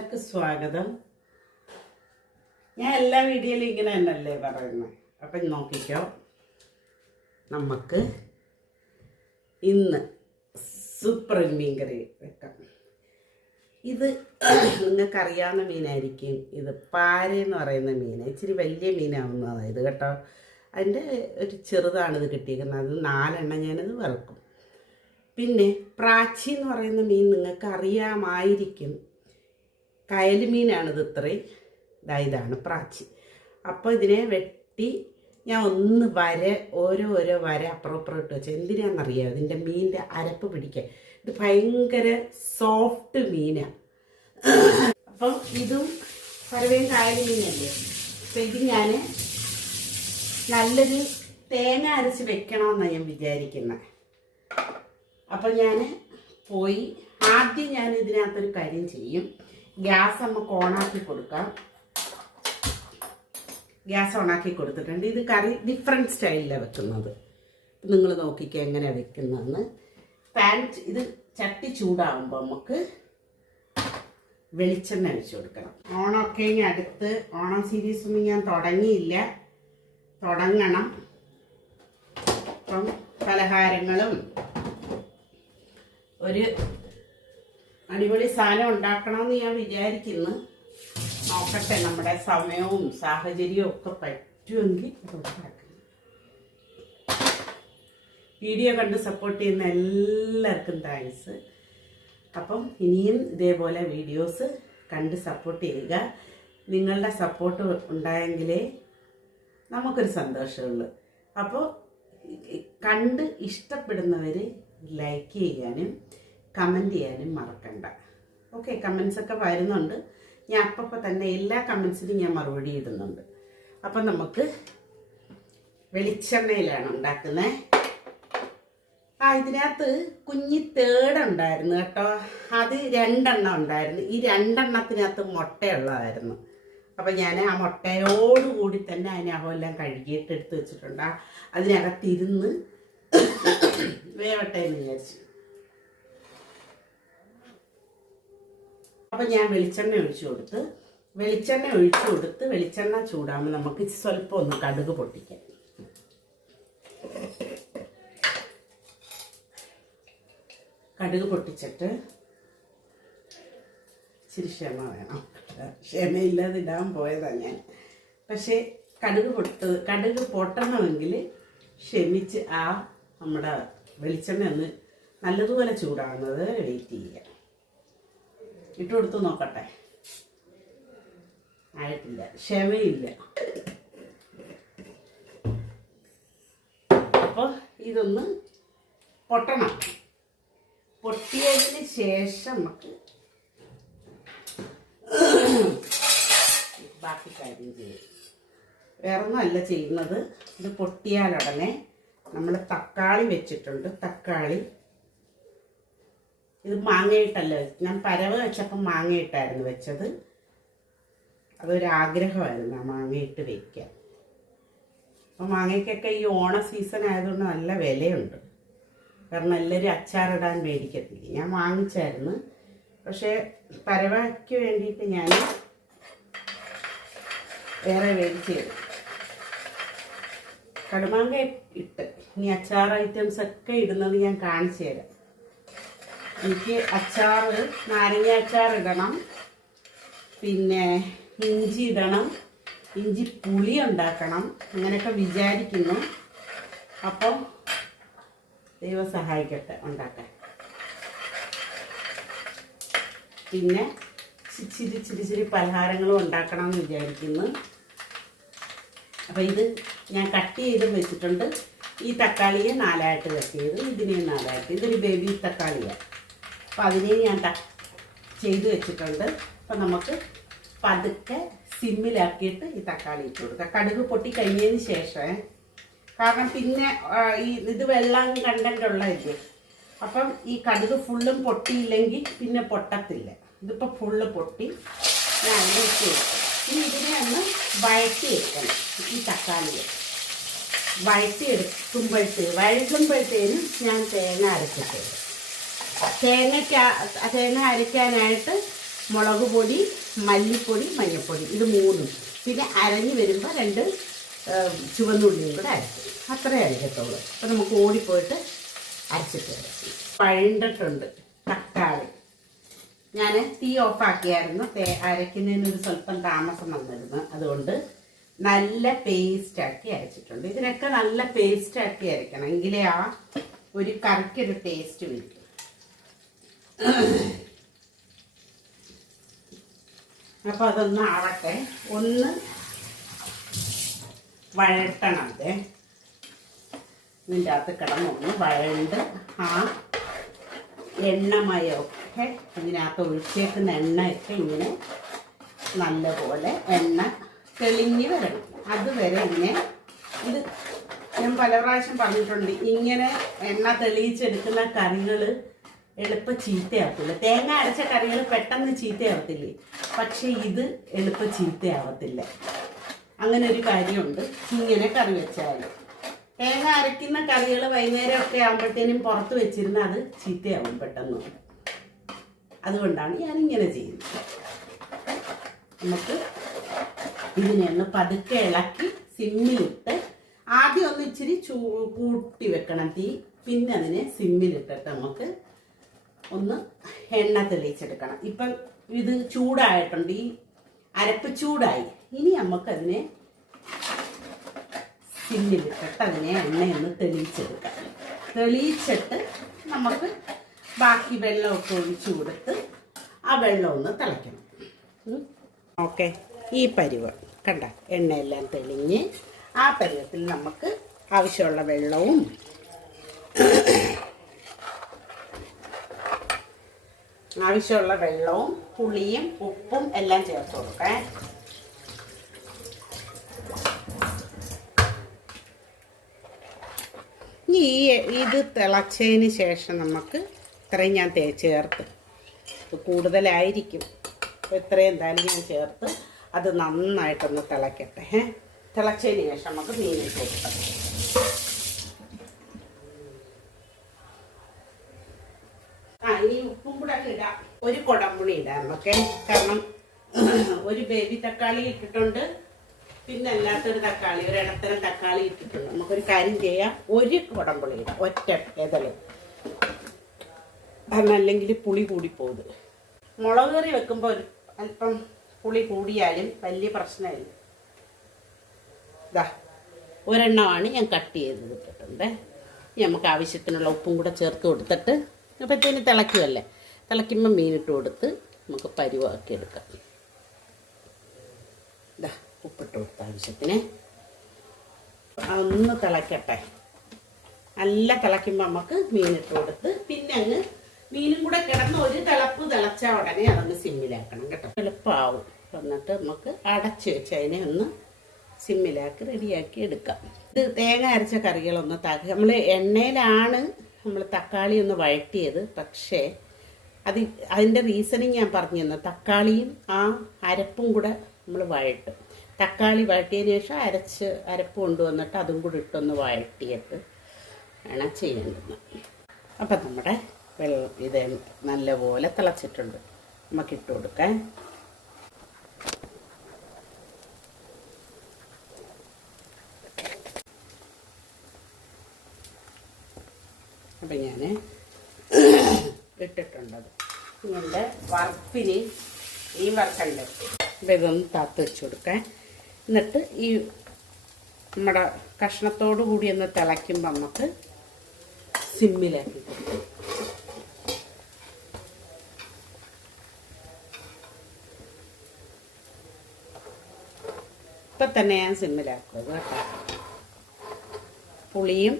എല്ലാവർക്കും സ്വാഗതം. ഞാൻ എല്ലാ വീഡിയോയിലും ഇങ്ങനെ തന്നെയല്ലേ പറയുന്നത്. അപ്പം നോക്കിക്കോ, നമുക്ക് ഇന്ന് സൂപ്പർ മീൻ കറി വെക്കാം. ഇത് നിങ്ങൾക്കറിയാവുന്ന മീനായിരിക്കും. ഇത് പാരയെന്ന് പറയുന്ന മീൻ, ഇച്ചിരി വലിയ മീനാവുന്നതാണ് ഇത് കേട്ടോ. അതിൻ്റെ ഒരു ചെറുതാണിത് കിട്ടിയിരിക്കുന്നത്. അത് 4 എണ്ണം ഞാനത് വറുക്കും. പിന്നെ പ്രാച്ചി എന്ന് പറയുന്ന മീൻ നിങ്ങൾക്ക് അറിയാമായിരിക്കും. കയൽ മീനാണിത്. ഇത്രയും ഇതാണ് പ്രാച്ചി. അപ്പോൾ ഇതിനെ വെട്ടി ഞാൻ ഒന്ന് ഓരോ വര അപ്പുറം ഇട്ട് വെച്ചാൽ എന്തിനാണെന്നറിയാം, ഇതിൻ്റെ മീനിൻ്റെ അരപ്പ് പിടിക്കാൻ. ഇത് ഭയങ്കര സോഫ്റ്റ് മീനാണ്. അപ്പം ഇതും പരവേം കായൽ മീനല്ലേ. അപ്പം ഇത് ഞാൻ നല്ലൊരു തേങ്ങ അരച്ച് വെക്കണമെന്നാണ് ഞാൻ വിചാരിക്കുന്നത്. അപ്പം ഞാൻ പോയി ആദ്യം ഞാൻ ഇതിനകത്തൊരു കാര്യം ചെയ്യും. ഗ്യാസ് നമുക്ക് ഓണാക്കി കൊടുക്കാം. ഗ്യാസ് ഓണാക്കി കൊടുത്തിട്ടുണ്ട്. ഇത് കറി ഡിഫറെൻറ്റ് സ്റ്റൈലിലാണ് വെക്കുന്നത്. നിങ്ങൾ നോക്കിക്കുക എങ്ങനെയാണ് വെക്കുന്നതെന്ന്. ഇത് ചട്ടി ചൂടാകുമ്പോൾ നമുക്ക് വെളിച്ചെണ്ണ ഒഴിച്ച് കൊടുക്കണം. ഓണമൊക്കെ ഇനി അടുത്ത്, ഓണം സീരീസ് ഒന്നും ഞാൻ തുടങ്ങിയില്ല, തുടങ്ങണം. അപ്പം പലഹാരങ്ങളും ഒരു അടിപൊളി സാധനം ഉണ്ടാക്കണമെന്ന് ഞാൻ വിചാരിക്കുന്നു. നോക്കട്ടെ, നമ്മുടെ സമയവും സാഹചര്യവും ഒക്കെ പറ്റുമെങ്കിൽ ഉണ്ടാക്കണം. വീഡിയോ കണ്ട് സപ്പോർട്ട് ചെയ്യുന്ന എല്ലാവർക്കും താങ്ക്സ്. അപ്പം ഇനിയും ഇതേപോലെ വീഡിയോസ് കണ്ട് സപ്പോർട്ട് ചെയ്യുക. നിങ്ങളുടെ സപ്പോർട്ട് ഉണ്ടായെങ്കിലേ നമുക്കൊരു സന്തോഷമുള്ളൂ. അപ്പോൾ കണ്ട് ഇഷ്ടപ്പെടുന്നവർ ലൈക്ക് ചെയ്യാനും കമൻറ്റ് ചെയ്യാനും മറക്കണ്ട. ഓക്കെ, കമൻസൊക്കെ വരുന്നുണ്ട്. ഞാൻ അപ്പം തന്നെ എല്ലാ കമൻസിനും ഞാൻ മറുപടി ഇടുന്നുണ്ട്. അപ്പം നമുക്ക് വെളിച്ചെണ്ണയിലാണ് ഉണ്ടാക്കുന്നത്. ഇതിനകത്ത് കുഞ്ഞി തേടുണ്ടായിരുന്നു കേട്ടോ. അത് 2 എണ്ണം ഉണ്ടായിരുന്നു. ഈ 2 എണ്ണത്തിനകത്ത് മുട്ടയുള്ളതായിരുന്നു. അപ്പം ഞാൻ ആ മുട്ടയോടുകൂടി തന്നെ അതിനകമെല്ലാം കഴുകിയിട്ട് എടുത്ത് വെച്ചിട്ടുണ്ട്. അതിനകത്തിരുന്ന് വേവട്ടെ എന്ന് വിചാരിച്ചു. അപ്പം ഞാൻ വെളിച്ചെണ്ണ ഒഴിച്ചു കൊടുത്ത് വെളിച്ചെണ്ണ ചൂടാകുമ്പോൾ നമുക്ക് സ്വല്പം ഒന്ന് കടുക് പൊട്ടിക്കാം. കടുക് പൊട്ടിച്ചിട്ട് ഇച്ചിരി ക്ഷമ വേണം. ക്ഷമയില്ലാതെ ഇടാൻ പോയതാണ് ഞാൻ. പക്ഷേ കടുക് പൊട്ടണമെങ്കിൽ ക്ഷമിച്ച് നമ്മുടെ വെളിച്ചെണ്ണ ഒന്ന് നല്ലതുപോലെ ചൂടാകുന്നത് വെയിറ്റ് ചെയ്യുക. ഇട്ട് കൊടുത്ത് നോക്കട്ടെ. ആയിട്ടില്ല, ക്ഷമയില്ല. അപ്പോൾ ഇതൊന്ന് പൊട്ടണം. പൊട്ടിയതിന് ശേഷം നമുക്ക് ബാക്കി കാര്യം ചെയ്യും. വേറൊന്നുമല്ല ചെയ്യുന്നത്. ഇത് പൊട്ടിയാലുടനെ നമ്മൾ തക്കാളി വെച്ചിട്ടുണ്ട്. തക്കാളി ഇത് മാങ്ങയിട്ടല്ല, ഞാൻ പരവ വെച്ചപ്പം മാങ്ങയിട്ടായിരുന്നു വെച്ചത്. അതൊരാഗ്രഹമായിരുന്നു ആ മാങ്ങയിട്ട് വയ്ക്കാൻ. അപ്പം മാങ്ങയ്ക്കൊക്കെ ഈ ഓണ സീസൺ ആയതുകൊണ്ട് നല്ല വിലയുണ്ട്. കാരണം എല്ലാവരും അച്ചാറിടാൻ മേടിക്കത്തില്ല. ഞാൻ വാങ്ങിച്ചായിരുന്നു. പക്ഷേ പരവയ്ക്ക് വേണ്ടിയിട്ട് ഞാൻ വേറെ മേടിച്ച് കടുമാങ്ങ ഇട്ട് ഇനി അച്ചാർ ഐറ്റംസ് ഒക്കെ ഇടുന്നത് ഞാൻ കാണിച്ചു തരാം. എനിക്ക് നാരങ്ങ അച്ചാർ ഇടണം, പിന്നെ ഇഞ്ചി ഇടണം, ഇഞ്ചി പുളി ഉണ്ടാക്കണം, അങ്ങനെയൊക്കെ വിചാരിക്കുന്നു. അപ്പം ദൈവം സഹായിക്കട്ടെ ഉണ്ടാക്കാൻ. പിന്നെ ചിരി പലഹാരങ്ങളും ഉണ്ടാക്കണം എന്ന് വിചാരിക്കുന്നു. അപ്പം ഇത് ഞാൻ കട്ട് ചെയ്ത് വെച്ചിട്ടുണ്ട്. ഈ തക്കാളിയെ 4ആയിട്ട് കട്ട് ചെയ്ത്, ഇതിനെയും 4ആയിട്ട്. ഇതൊരു ബേബി തക്കാളിയാണ്. അപ്പം അതിനെ ഞാൻ ചെയ്ത് വെച്ചിട്ടുണ്ട്. അപ്പം നമുക്ക് പതുക്കെ സിമ്മിലാക്കിയിട്ട് ഈ തക്കാളി ഇട്ട് കൊടുക്കാം. കടുക് പൊട്ടി കഴിഞ്ഞതിന് ശേഷം, കാരണം പിന്നെ ഇത് വെള്ളം കണ്ടന്റ് ഉള്ളതല്ലേ. അപ്പം ഈ കടുക് ഫുള്ളും പൊട്ടിയില്ലെങ്കിൽ പിന്നെ പൊട്ടത്തില്ല. ഇതിപ്പോൾ ഫുള്ള് പൊട്ടി ഞാൻ അതിനെ ഇട്ട് വെക്കും. ഇനി ഇതിനെ ഒന്ന് വഴറ്റി വെക്കണം. ഈ തക്കാളിയെ വഴറ്റുമ്പോഴത്തേനും ഞാൻ തേങ്ങ അരച്ചിട്ട് തേങ്ങ അരയ്ക്കാനായിട്ട് മുളക് പൊടി, മല്ലിപ്പൊടി, മഞ്ഞൾപ്പൊടി, ഇത് മൂന്നും. പിന്നെ അരഞ്ഞ് വരുമ്പോൾ 2 ചുവന്നുള്ളിയും കൂടെ അരക്കും. അത്രേ അരക്കത്തുള്ളൂ. അപ്പോൾ നമുക്ക് ഓടിപ്പോയിട്ട് അരച്ചിട്ട് വരാം. പഴണ്ടിട്ടുണ്ട് തക്കാളി. ഞാൻ തീ ഓഫാക്കിയായിരുന്നു. അരയ്ക്കുന്നതിനൊരു സ്വല്പം താമസം വന്നിരുന്നു. അതുകൊണ്ട് നല്ല പേസ്റ്റാക്കി അരച്ചിട്ടുണ്ട്. ഇതിനൊക്കെ നല്ല പേസ്റ്റാക്കി അരയ്ക്കണം, എങ്കിലേ ആ ഒരു കറിക്കൊരു ടേസ്റ്റ് വരും. അപ്പോൾ അതൊന്ന് ആവട്ടെ, ഒന്ന് വഴട്ടണം. ഇതിൻ്റെ അകത്ത് കിടന്നൊന്ന് വഴണ്ട് ആ എണ്ണമയൊക്കെ ഇതിനകത്ത് ഒഴിച്ചേക്കുന്ന എണ്ണയൊക്കെ ഇങ്ങനെ നല്ലപോലെ എണ്ണ തെളിഞ്ഞ് വരണം. അതുവരെ ഇങ്ങനെ ഇത് ഞാൻ പല പ്രാവശ്യം പറഞ്ഞിട്ടുണ്ട്. ഇങ്ങനെ എണ്ണ തെളിയിച്ചെടുക്കുന്ന കറികൾ എളുപ്പം ചീത്തയാവത്തില്ല. തേങ്ങ അരച്ച കറികൾ പെട്ടെന്ന് ചീത്തയാവത്തില്ലേ, പക്ഷേ ഇത് എളുപ്പം ചീത്തയാവത്തില്ല. അങ്ങനെ ഒരു കാര്യമുണ്ട്. ഇങ്ങനെ കറി വെച്ചാൽ തേങ്ങ അരയ്ക്കുന്ന കറികൾ വൈകുന്നേരമൊക്കെ ആകുമ്പോഴത്തേനും പുറത്ത് വെച്ചിരുന്ന അത് ചീത്തയാവും പെട്ടെന്ന്. അതുകൊണ്ടാണ് ഞാനിങ്ങനെ ചെയ്യുന്നത്. നമുക്ക് ഇതിനെ ഒന്ന് പതുക്കെ ഇളക്കി സിമ്മിലിട്ട് ആദ്യം ഒന്ന് ഇച്ചിരി കൂട്ടി വെക്കണം തീ. പിന്നെ അതിനെ സിമ്മിലിട്ടിട്ട് നമുക്ക് ഒന്ന് എണ്ണ തെളിയിച്ചെടുക്കണം. ഇപ്പം ഇത് ചൂടായിട്ടുണ്ട്, ഈ അരപ്പ് ചൂടായി. ഇനി നമുക്കതിനെ സിമ്മിലിട്ടിട്ട് അതിനെ എണ്ണയൊന്ന് തെളിയിച്ചെടുക്കാം. തെളിയിച്ചിട്ട് നമുക്ക് ബാക്കി വെള്ളമൊക്കെ ഒഴിച്ചു കൊടുത്ത് ആ വെള്ളം ഒന്ന് തിളയ്ക്കണം. ഓക്കെ, ഈ പരുവം കണ്ട, എണ്ണയെല്ലാം തെളിഞ്ഞ് ആ പരുവത്തിൽ നമുക്ക് ആവശ്യമുള്ള വെള്ളവും പുളിയും ഉപ്പും എല്ലാം ചേർത്ത് കൊടുക്കാം. ഇത് തിളച്ചതിന് ശേഷം നമുക്ക് ഇത്രയും ഞാൻ ചേർത്ത്, കൂടുതലായിരിക്കും, ഇത്രയും എന്തായാലും ഞാൻ ചേർത്ത് അത് നന്നായിട്ടൊന്ന് തിളയ്ക്കട്ടെ. തിളച്ചതിന് ശേഷം നമുക്ക് മീനിട്ട് കൊടുക്കാം. ഈ ഉപ്പും കൂടെ ഒക്കെ ഇടാം. ഒരു കുടംപുളി ഇടാം നമുക്ക്, കാരണം ഒരു ബേബി തക്കാളി ഇട്ടിട്ടുണ്ട്, പിന്നെ അല്ലാത്തൊരു തക്കാളി, ഒരു ഇടത്തരം തക്കാളി ഇട്ടിട്ടുണ്ട്. നമുക്കൊരു കാര്യം ചെയ്യാം, ഒരു കുടംപുളി ഇടാം, ഒറ്റ ഏതല്, കാരണം അല്ലെങ്കിൽ പുളി കൂടിപ്പോകുത്. മുളക് കറി വെക്കുമ്പോൾ അല്പം പുളി കൂടിയാലും വലിയ പ്രശ്നമില്ല. ഇതാ ഒരെണ്ണമാണ് ഞാൻ കട്ട് ചെയ്ത് ഇട്ടിട്ടുണ്ട്. നമുക്ക് ആവശ്യത്തിനുള്ള ഉപ്പും കൂടെ ചേർത്ത് കൊടുത്തിട്ട് അപ്പോഴത്തേന് തിളയ്ക്കുമല്ലേ, തിളയ്ക്കുമ്പോൾ മീനിട്ട് കൊടുത്ത് നമുക്ക് പരുവാക്കി എടുക്കാം. ഇതാ ഉപ്പിട്ട് കൊടുത്ത ആവശ്യത്തിന് ഒന്ന് തിളയ്ക്കട്ടെ. നല്ല തിളയ്ക്കുമ്പോൾ നമുക്ക് മീനിട്ട് കൊടുത്ത് പിന്നെ അങ്ങ് മീനും കൂടെ കിടന്ന് ഒരു തിളച്ചാൽ ഉടനെ അതൊന്ന് സിമ്മിലാക്കണം കേട്ടോ, എളുപ്പമാവും. എന്നിട്ട് നമുക്ക് അടച്ച് വെച്ച് അതിനെ ഒന്ന് സിമ്മിലാക്കി റെഡിയാക്കി എടുക്കാം. ഇത് തേങ്ങ അരച്ച കറികളൊന്ന് നമ്മൾ എണ്ണയിലാണ് നമ്മൾ തക്കാളി ഒന്ന് വഴറ്റിയത്. പക്ഷേ അതിൻ്റെ റീസണിങ് ഞാൻ പറഞ്ഞു തന്നു. തക്കാളിയും ആ അരപ്പും കൂടെ നമ്മൾ വഴട്ടും. തക്കാളി വഴറ്റിയതിന് ശേഷം അരപ്പ് കൊണ്ടുവന്നിട്ട് അതും കൂടി ഇട്ടൊന്ന് വഴറ്റിയിട്ട് വേണം ചെയ്യേണ്ടത്. അപ്പം നമ്മുടെ വെള്ളം ഇത് നല്ലപോലെ തിളച്ചിട്ടുണ്ട്, നമുക്കിട്ട് കൊടുക്കാം. അപ്പം ഞാൻ ഇട്ടിട്ടുണ്ടത് ഇങ്ങനത്തെ വറുപ്പിന് ഈ വറുക്കണ്ട്. അപ്പം ഇതൊന്ന് താത്ത് വെച്ച് കൊടുക്കാം. എന്നിട്ട് ഈ നമ്മുടെ കഷ്ണത്തോടു കൂടി ഒന്ന് തിളയ്ക്കുമ്പോൾ നമുക്ക് സിമ്മിലാക്കി കൊടുക്കാം. ഇപ്പം തന്നെ ഞാൻ സിമ്മിലാക്കുക കേട്ടോ. പുളിയും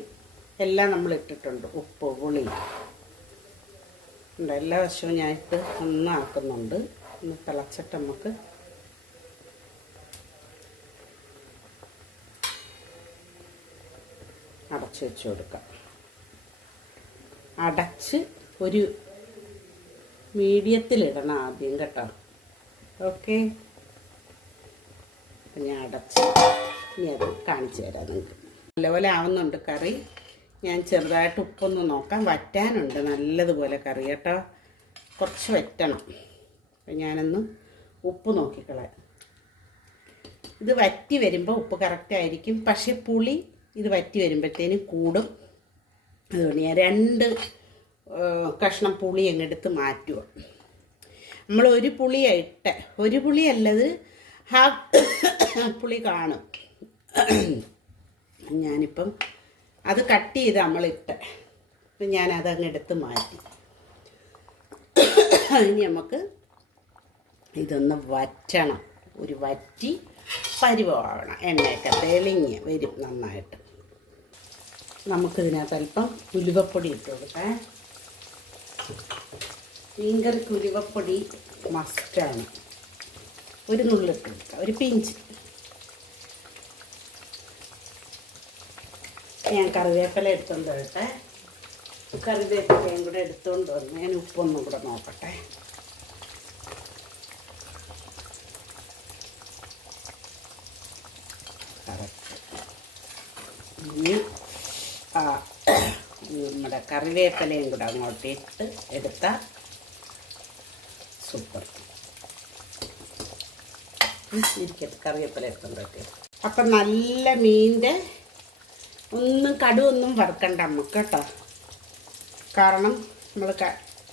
എല്ലാം നമ്മൾ ഇട്ടിട്ടുണ്ട്, ഉപ്പ് പുളി ഉണ്ട്, എല്ലാ വശവും ഞാനിട്ട് ഒന്നാക്കുന്നുണ്ട്. ഒന്ന് തിളച്ചിട്ട് നമുക്ക് അടച്ച് വെച്ച് കൊടുക്കാം. അടച്ച് ഒരു മീഡിയത്തിലിടണം ആദ്യം കേട്ടോ. ഓക്കെ, അപ്പം ഞാൻ അടച്ച് ഇനി അത് കാണിച്ചു തരാം നിങ്ങൾക്ക്. നല്ലപോലെ ആവുന്നുണ്ട് കറി. ഞാൻ ചെറുതായിട്ട് ഉപ്പൊന്ന് നോക്കാം, വറ്റാനുണ്ട് നല്ലതുപോലെ കറി കേട്ടോ, കുറച്ച് വറ്റണം. അപ്പം ഞാനൊന്ന് ഉപ്പ് നോക്കിക്കളയാം. ഇത് വറ്റി വരുമ്പോൾ ഉപ്പ് കറക്റ്റായിരിക്കും, പക്ഷേ പുളി ഇത് വറ്റി വരുമ്പോഴത്തേനും കൂടും. അതുകൊണ്ട് ഞാൻ 2 കഷ്ണം പുളി അങ്ങെടുത്ത് മാറ്റുക. നമ്മൾ ഒരു പുളിയായിട്ട്, ഒരു പുളിയല്ലത് ഹാഫ് പുളി കാണും. ഞാനിപ്പം അത് കട്ട് ചെയ്ത് നമ്മളിട്ട്, അപ്പം ഞാനതങ്ങ് എടുത്ത് മാറ്റി. ഇനി നമുക്ക് ഇതൊന്ന് വറ്റണം, ഒരു വറ്റി പരുവമാവണം. എണ്ണയൊക്കെ തെളിഞ്ഞ് വരും നന്നായിട്ട്. നമുക്കിതിനകത്ത് അല്പം ഉലുവപ്പൊടി ഇട്ട് കൊടുക്കാം. മീൻകറിക്ക് ഉലുവപ്പൊടി മസ്റ്റാണ്. ഒരു നുള്ളിട്ട് കൊടുക്കാം, ഒരു പിഞ്ച്. ഞാൻ കറിവേപ്പില എടുത്തുകൊണ്ട് വരട്ടെ. കറിവേപ്പിലയും കൂടെ എടുത്തുകൊണ്ട് വന്ന് ഞാൻ ഉപ്പൊന്നും കൂടെ നോക്കട്ടെ. ഇനി നമ്മുടെ കറിവേപ്പിലയും കൂടെ അങ്ങോട്ട് ഇട്ട് എടുത്താൽ സൂപ്പർ. ഇരിക്കട്ടെ, കറിവേപ്പില എടുത്തോണ്ടൊക്കെ. അപ്പം നല്ല മീനിൻ്റെ ഒന്നും കടുവൊന്നും വറുക്കണ്ട നമുക്ക് കേട്ടോ. കാരണം നമ്മൾ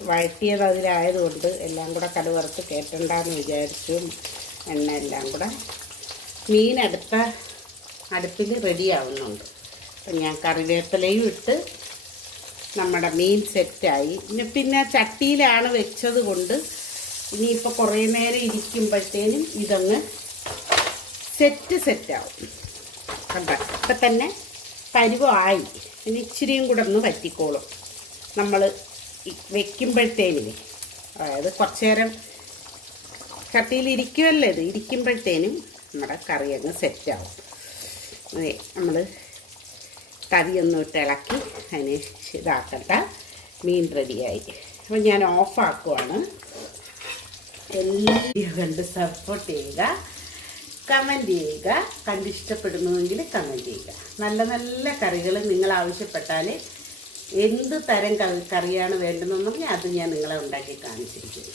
വഴറ്റിയത് അതിലായതുകൊണ്ട് എല്ലാം കൂടെ കടുവറുത്ത് കയറ്റണ്ടെന്ന് വിചാരിച്ചു. എണ്ണ എല്ലാം കൂടെ അടുപ്പിൽ റെഡിയാവുന്നുണ്ട്. അപ്പം ഞാൻ കറിവേപ്പിലയും ഇട്ട് നമ്മുടെ മീൻ സെറ്റായി. പിന്നെ ചട്ടിയിലാണ് വെച്ചത് കൊണ്ട് ഇനിയിപ്പോൾ കുറേ നേരം ഇരിക്കുമ്പോഴത്തേനും ഇതൊന്ന് സെറ്റാവും. കണ്ട ഇപ്പം തന്നെ പരുവമായി. ഇനി ഇച്ചിരിയും കൂടെ ഒന്ന് വറ്റിക്കോളും നമ്മൾ വെക്കുമ്പോഴത്തേനും. അതായത് കുറച്ച് നേരം ചട്ടിയിലിരിക്കുമല്ലോ, ഇത് ഇരിക്കുമ്പോഴത്തേനും നമ്മുടെ കറി അങ്ങ് സെറ്റാവും. അതെ, നമ്മൾ കറിയൊന്നും ഇട്ട് ഇളക്കി അതിന് ഇതാക്കട്ട. മീൻ റെഡിയായി. അപ്പം ഞാൻ ഓഫാക്കുവാണ്. എല്ലാം കണ്ട് സപ്പോർട്ട് ചെയ്യുക, കമൻറ്റ് ചെയ്യുക. കണ്ടിഷ്ടപ്പെടുന്നുവെങ്കിൽ കമൻറ്റ് ചെയ്യുക. നല്ല നല്ല കറികൾ നിങ്ങൾ ആവശ്യപ്പെട്ടാൽ എന്ത് തരം കറിയാണ് വേണ്ടതെന്ന് പറഞ്ഞാൽ അത് ഞാൻ നിങ്ങളെ ഉണ്ടാക്കി കാണിച്ചിരിക്കുന്നു.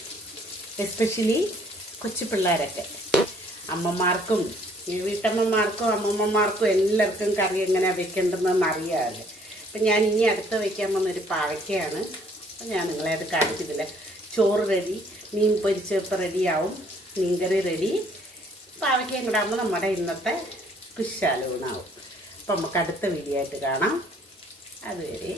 എസ്പെഷ്യലി കൊച്ചു പിള്ളേരൊക്കെ, അമ്മമാർക്കും വീട്ടമ്മമാർക്കും അമ്മമ്മമാർക്കും എല്ലാവർക്കും കറി എങ്ങനെ വെക്കേണ്ടതെന്ന് അറിയാമല്ലോ. അപ്പം ഞാൻ ഇനി അടുത്ത് വയ്ക്കാൻ വന്നൊരു പാവയ്ക്കയാണ്. അപ്പം ഞാൻ നിങ്ങളെ അത് കാണിക്കുന്നില്ല. ചോറ് റെഡി, മീൻ പൊരിച്ചപ്പോൾ റെഡിയാവും, മീൻകറി റെഡി, പാവയ്ക്കയും കൂടെ ആകുമ്പോൾ നമ്മുടെ ഇന്നത്തെ കുശാലൂണാവും. അപ്പം നമുക്ക് അടുത്ത വീഡിയോ ആയിട്ട് കാണാം. അതുവരെ